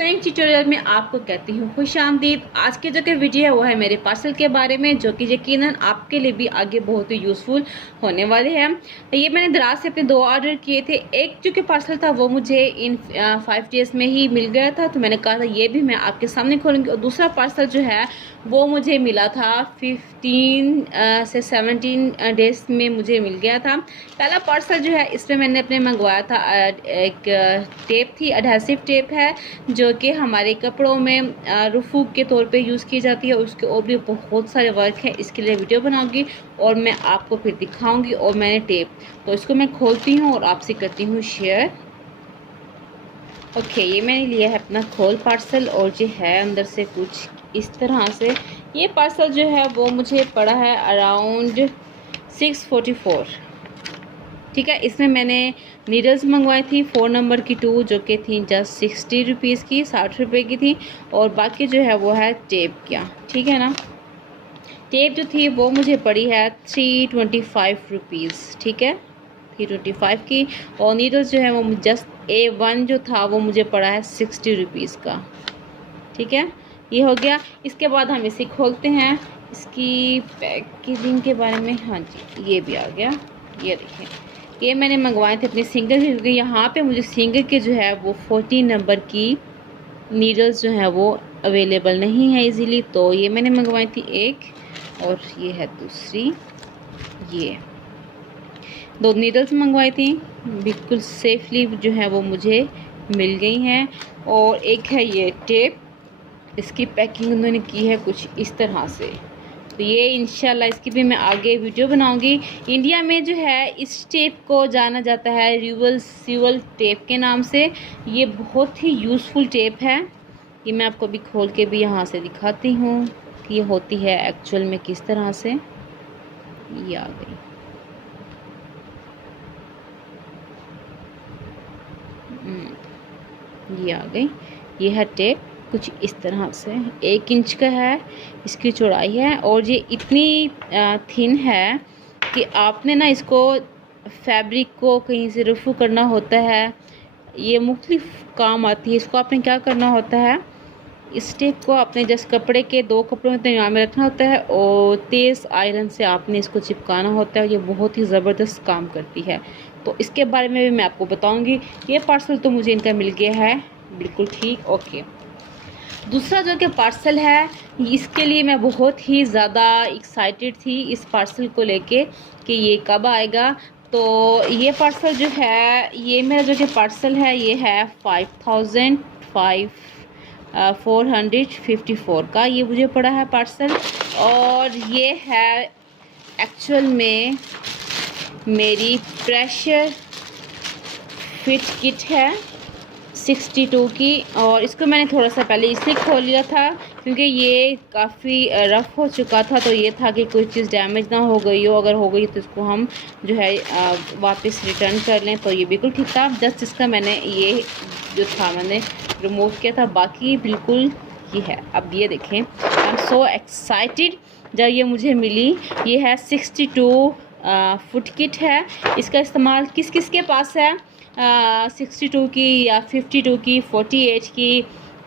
इन tutorial में आपको कहती हूँ खुश आमदीद। आज के जो कि वीडियो है वो है मेरे पार्सल के बारे में, जो कि यकीनन आपके लिए भी आगे बहुत ही यूज़फुल होने वाले हैं। ये मैंने दराज से अपने 2 ऑर्डर किए थे। एक जो कि पार्सल था वो मुझे इन 5 डेज़ में ही मिल गया था, तो मैंने कहा था ये भी मैं आपके सामने खोलूँगी। और दूसरा पार्सल जो है वो मुझे मिला था 15 से 17 डेज़ में मुझे मिल गया था। पहला पार्सल जो है इसमें मैंने अपने मंगवाया था एक टेप थी, एडहेसिव टेप है जो कि हमारे कपड़ों में रफूक के तौर पे यूज़ की जाती है। उसके और भी बहुत सारे वर्क है, इसके लिए वीडियो बनाऊंगी और मैं आपको फिर दिखाऊंगी। और मैंने टेप तो इसको मैं खोलती हूँ और आपसे करती हूँ शेयर। ओके, ये मैंने लिया है अपना खोल पार्सल और जो है अंदर से कुछ इस तरह से। ये पार्सल जो है वो मुझे पड़ा है अराउंड 644। ठीक है, इसमें मैंने नीडल्स मंगवाई थी 4 नंबर की 2, जो कि थी जस्ट 60 रुपीज़ की, 60 रुपये की थी। और बाकी जो है वो है टेप क्या, ठीक है ना। टेप जो थी वो मुझे पड़ी है 325 रुपीज़, ठीक है, 325 की। और नीडल्स जो है वो जस्ट A1 जो था वो मुझे पड़ा है 60 रुपीज़ का, ठीक है। ये हो गया। इसके बाद हम इसे खोलते हैं, इसकी पैकेजिंग के बारे में। हाँ जी, ये भी आ गया। ये देखिए, ये मैंने मंगवाए थे अपने सिंगल के, क्योंकि यहाँ पे मुझे सिंगल के जो है वो 14 नंबर की नीडल्स जो है वो अवेलेबल नहीं है इजीली, तो ये मैंने मंगवाई थी एक, और ये है दूसरी। ये 2 नीडल्स मंगवाई थी, बिल्कुल सेफली जो है वो मुझे मिल गई हैं। और एक है ये टेप, इसकी पैकिंग उन्होंने की है कुछ इस तरह से। तो ये इंशाल्लाह इसकी भी मैं आगे वीडियो बनाऊंगी। इंडिया में जो है इस टेप को जाना जाता है रिवल सिवल टेप के नाम से। ये बहुत ही यूज़फुल टेप है। ये मैं आपको भी खोल के भी यहाँ से दिखाती हूँ कि ये होती है एक्चुअल में किस तरह से। ये आ गई, ये आ गई। ये है टेप कुछ इस तरह से, 1 इंच का है इसकी चौड़ाई है। और ये इतनी थिन है कि आपने ना इसको फैब्रिक को कहीं से रफू करना होता है, ये मुख्तलिफ काम आती है। इसको आपने क्या करना होता है, इस टेप को आपने जस्ट कपड़े के 2 कपड़ों के दरमियान में रखना होता है और तेज़ आयरन से आपने इसको चिपकाना होता है। ये बहुत ही ज़बरदस्त काम करती है, तो इसके बारे में भी मैं आपको बताऊंगी। ये पार्सल तो मुझे इनका मिल गया है बिल्कुल ठीक। ओके, दूसरा जो कि पार्सल है, इसके लिए मैं बहुत ही ज़्यादा एक्साइटेड थी इस पार्सल को लेके कि ये कब आएगा। तो ये पार्सल जो है, ये मेरा जो कि पार्सल है ये है 5454 का ये मुझे पड़ा है पार्सल। और ये है एक्चुअल में मेरी प्रेशर फिट किट है 62 की। और इसको मैंने थोड़ा सा पहले इसलिए खोल लिया था क्योंकि ये काफ़ी रफ़ हो चुका था, तो ये था कि कोई चीज़ डैमेज ना हो गई हो, अगर हो गई तो इसको हम जो है वापस रिटर्न कर लें। तो ये बिल्कुल ठीक था, जस्ट इसका मैंने ये जो था मैंने रिमूव किया था, बाकी बिल्कुल ये है। अब ये देखें, आई एम सो एक्साइटेड जब ये मुझे मिली। ये है 62 फुट किट है। इसका इस्तेमाल किस किस के पास है, 62 की या 52 की, 48 की,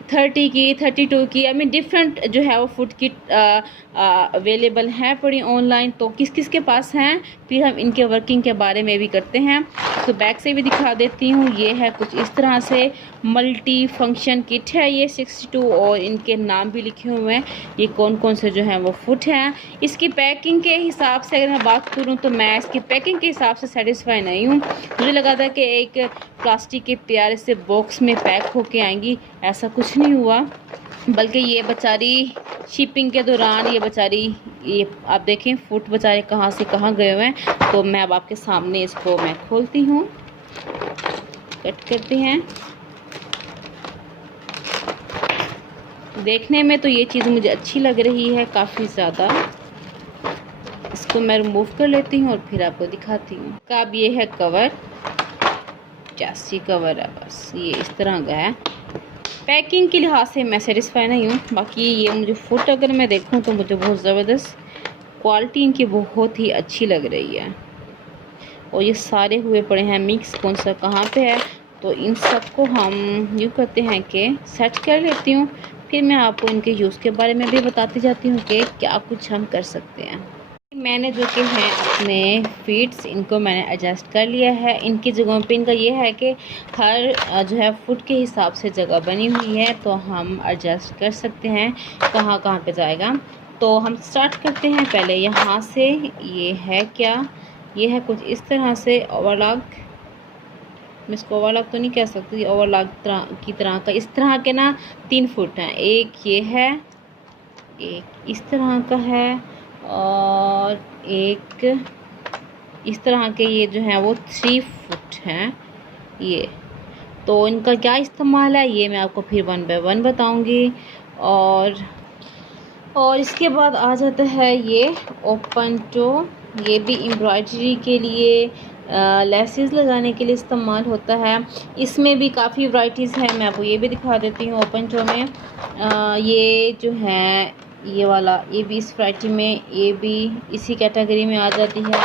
30 की, 32 की, आई मीन डिफरेंट जो है वो फुट किट अवेलेबल है पड़ी ऑनलाइन। तो किस किस के पास हैं, फिर हम इनके वर्किंग के बारे में भी करते हैं। तो बैक से भी दिखा देती हूँ। ये है कुछ इस तरह से मल्टी फंक्शन किट है ये 62, और इनके नाम भी लिखे हुए हैं, ये कौन कौन से जो हैं वो फुट हैं। इसकी पैकिंग के हिसाब से अगर मैं बात करूँ तो मैं इसकी पैकिंग के हिसाब से सेटिस्फाई नहीं हूँ। मुझे लगा था कि एक प्लास्टिक के प्यारे से बॉक्स में पैक होके आएंगी, ऐसा कुछ नहीं हुआ। बल्कि ये बेचारी शिपिंग के दौरान ये बेचारी, ये आप देखें फुट बेचारे कहाँ से कहाँ गए हुए हैं। तो मैं अब आपके सामने इसको मैं खोलती हूँ, कट करते हैं। देखने में तो ये चीज़ मुझे अच्छी लग रही है काफ़ी ज़्यादा। इसको मैं रिमूव कर लेती हूँ और फिर आपको दिखाती हूँ। अब ये है कवर, चैसी कवर है, बस ये इस तरह का है। पैकिंग के लिहाज से मैं सेटिस्फाई नहीं हूँ। बाकी ये मुझे फुट अगर मैं देखूँ तो मुझे बहुत ज़बरदस्त क्वालिटी इनकी बहुत ही अच्छी लग रही है। और ये सारे हुए पड़े हैं मिक्स, कौन सा कहाँ पे है तो इन सबको हम यूँ करते हैं कि सेट कर लेती हूँ, फिर मैं आपको इनके यूज़ के बारे में भी बताती जाती हूँ कि क्या कुछ हम कर सकते हैं। मैंने जो कि हैं अपने फीट्स इनको मैंने एडजस्ट कर लिया है। इनकी जगहों पे इनका ये है कि हर जो है फुट के हिसाब से जगह बनी हुई है, तो हम एडजस्ट कर सकते हैं कहाँ कहाँ पे जाएगा। तो हम स्टार्ट करते हैं पहले यहाँ से। ये है क्या, ये है कुछ इस तरह से ओवरलॉक। मैं इसको ओवरलॉक तो नहीं कह सकती, ओवरलॉक की तरह का। इस तरह के ना 3 फुट हैं, एक ये है, एक इस तरह का है और एक इस तरह के। ये जो है वो 3 फुट हैं ये। तो इनका क्या इस्तेमाल है ये मैं आपको फिर 1 बाय 1 बताऊंगी। और इसके बाद आ जाता है ये ओपन टो। ये भी एम्ब्रॉयडरी के लिए, लेसेस लगाने के लिए इस्तेमाल होता है। इसमें भी काफ़ी वैरायटीज़ हैं, मैं आपको ये भी दिखा देती हूँ। ओपन टो में ये जो है ये वाला, ये भी इस वैरायटी में, ये भी इसी कैटेगरी में आ जाती है।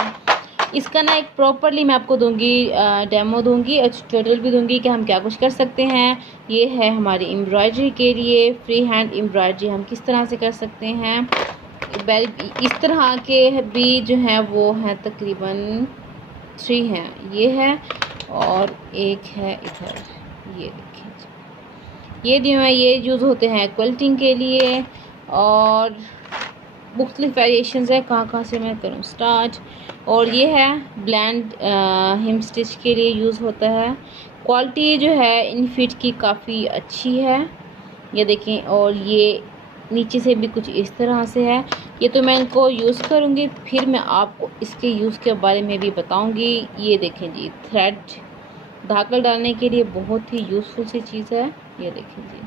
इसका ना एक प्रॉपरली मैं आपको दूंगी, डेमो दूंगी और ट्यूटोरियल भी दूंगी कि हम क्या कुछ कर सकते हैं। ये है हमारी एम्ब्रॉयडरी के लिए, फ्री हैंड एम्ब्रॉयडरी हम किस तरह से कर सकते हैं। इस तरह के भी जो हैं वो हैं, तकरीबन 3 हैं। ये है और एक है इधर, ये देखिए। ये जो है ये यूज़ होते हैं क्विल्टिंग के लिए और मुख्तलिफ वेरिएशंस है। कहाँ से मैं करूँ स्टार्ट। और ये है ब्लेंड हिम स्टिच के लिए यूज़ होता है। क्वालिटी जो है इन फिट की काफ़ी अच्छी है, ये देखें। और ये नीचे से भी कुछ इस तरह से है। ये तो मैं इनको यूज़ करूँगी, फिर मैं आपको इसके यूज़ के बारे में भी बताऊँगी। ये देखें जी, थ्रेड धागा डालने के लिए बहुत ही यूज़फुल सी चीज़ है। ये देखें जी,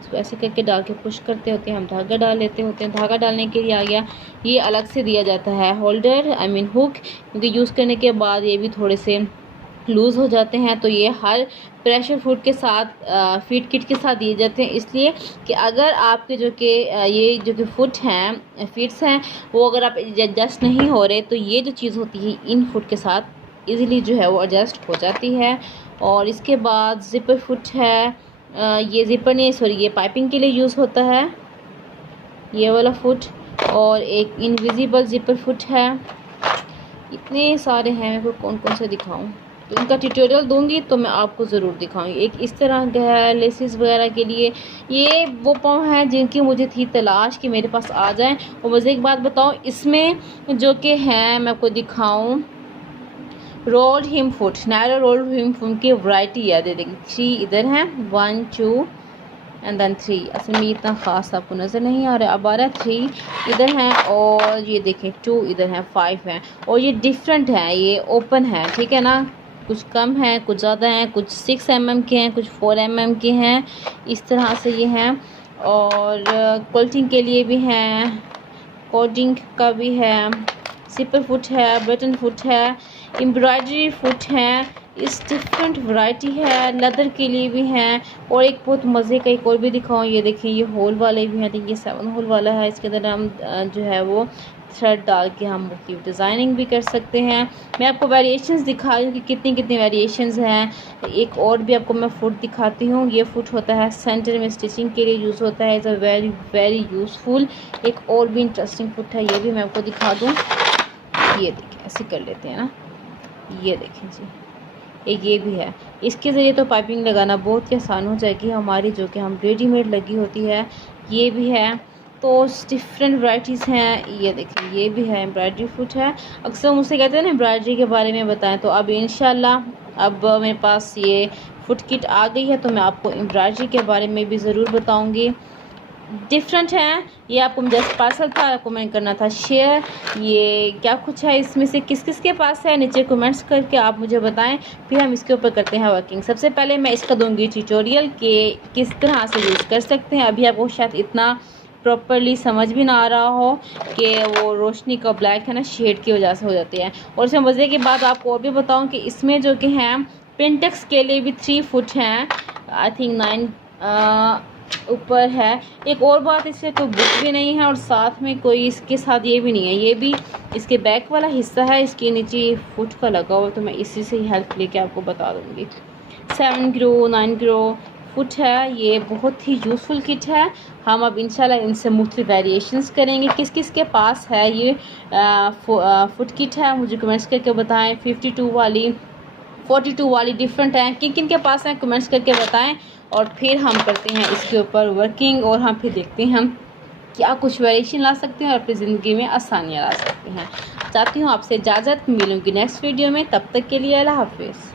इसको ऐसे करके डाल के पुश करते होते हैं, हम धागा डाल लेते होते हैं। धागा डालने के लिए आ गया, ये अलग से दिया जाता है होल्डर, आई मीन हुक, क्योंकि यूज़ करने के बाद ये भी थोड़े से लूज़ हो जाते हैं। तो ये हर प्रेशर फुट के साथ, फीट किट के साथ दिए जाते हैं, इसलिए कि अगर आपके जो कि ये जो कि फुट हैं, फीट्स हैं, वो अगर आप एडजस्ट नहीं हो रहे तो ये जो चीज़ होती है इन फुट के साथ ईज़िली जो है वो एडजस्ट हो जाती है। और इसके बाद ज़िपर फुट है। ये ज़िपर नहीं, सॉरी, ये पाइपिंग के लिए यूज़ होता है ये वाला फुट। और एक इनविजिबल ज़िपर फुट है। इतने सारे हैं, मैं को कौन कौन से दिखाऊं। तो इनका ट्यूटोरियल दूंगी तो मैं आपको ज़रूर दिखाऊंगी। एक इस तरह का है लेसेस वगैरह के लिए। ये वो पाँव हैं जिनकी मुझे थी तलाश कि मेरे पास आ जाएं। और मुझे एक बात बताऊं, इसमें जो कि हैं मैं आपको दिखाऊं, rolled him foot, narrow rolled him foot की वैरायटी है। दे देंगे 3 इधर हैं, 1 2 एंड देन 3। असल में इतना ख़ास आपको नज़र नहीं आ रहा, अब आ रहा है 3 इधर हैं। और ये देखें 2 इधर हैं, 5 हैं। और ये डिफरेंट है, ये ओपन है, ठीक है ना। कुछ कम हैं, कुछ ज़्यादा हैं, कुछ 6 mm के हैं, कुछ 4 mm के हैं, इस तरह से ये हैं। और क्विल्टिंग के लिए भी हैं, कोडिंग का भी है, सिपर फुट है, बटन फुट है, एम्ब्रॉयडरी फुट है, इस डिफरेंट वैरायटी है। लेदर के लिए भी हैं। और एक बहुत मज़े का एक और भी दिखाऊँ, ये देखिए, ये होल वाले भी हैं। तो ये 7 होल वाला है, इसके अंदर हम जो है वो थ्रेड डाल के हम मुख्तलिफ डिज़ाइनिंग भी कर सकते हैं। मैं आपको वेरिएशंस दिखा रही हूँ कि कितनी कितनी वेरिएशंस हैं। एक और भी आपको मैं फुट दिखाती हूँ। ये फुट होता है सेंटर में स्टिचिंग के लिए यूज़ होता है, is a very very useful. एक और भी इंटरेस्टिंग फुट है, ये भी मैं आपको दिखा दूँ। ये देखिए, ऐसे कर लेते हैं ना, ये देखें जी, एक ये भी है। इसके ज़रिए तो पाइपिंग लगाना बहुत ही आसान हो जाएगी हमारी, जो कि हम रेडीमेड लगी होती है। ये भी है। तो डिफरेंट वैरायटीज़ हैं। ये देखिए, ये भी है, एम्ब्रॉयडरी फुट है। अक्सर मुझसे कहते हैं ना एम्ब्रॉयडरी के बारे में बताएं, तो अब इंशाल्लाह अब मेरे पास ये फुट किट आ गई है, तो मैं आपको एम्ब्रॉयडरी के बारे में भी ज़रूर बताऊँगी। डिफरेंट है। ये आपको जस्ट पार्सल था, आपको मैंने करना था शेयर। ये क्या कुछ है, इसमें से किस किस के पास है, नीचे कमेंट्स करके आप मुझे बताएं, फिर हम इसके ऊपर करते हैं वर्किंग। सबसे पहले मैं इसका दूंगी ट्यूटोरियल कि किस तरह से यूज़ कर सकते हैं। अभी आपको शायद इतना प्रॉपरली समझ भी ना आ रहा हो कि वो रोशनी का ब्लैक है ना, शेड की वजह से हो जाती है। और इसमें मज़े की बात आपको और भी बताऊँ कि इसमें जो कि हैं पेंटेक्स के लिए भी 3 फुट हैं, आई थिंक 9 ऊपर है। एक और बात, इससे कोई बुक भी नहीं है और साथ में कोई इसके साथ ये भी नहीं है। ये भी इसके बैक वाला हिस्सा है, इसके नीचे फुट का लगा हुआ, तो मैं इसी से ही हेल्प लेके आपको बता दूंगी। 7 ग्रो 9 ग्रो फुट है। ये बहुत ही यूज़फुल किट है। हम अब इंशाल्लाह इनसे मुख्तलिफ वेरिएशंस करेंगे। किस किस के पास है ये फुट किट है मुझे कमेंट्स करके बताएं। 52 वाली 42 वाली डिफरेंट हैं, किन किन के पास हैं कमेंट्स करके बताएं। और फिर हम करते हैं इसके ऊपर वर्किंग और हम फिर देखते हैं हम क्या कुछ वेरिएशन ला सकते हैं और अपनी ज़िंदगी में आसानियाँ ला सकते हैं। चाहती हूँ आपसे इजाज़त, मिलूँगी नेक्स्ट वीडियो में। तब तक के लिए अल्लाह हाफिज़।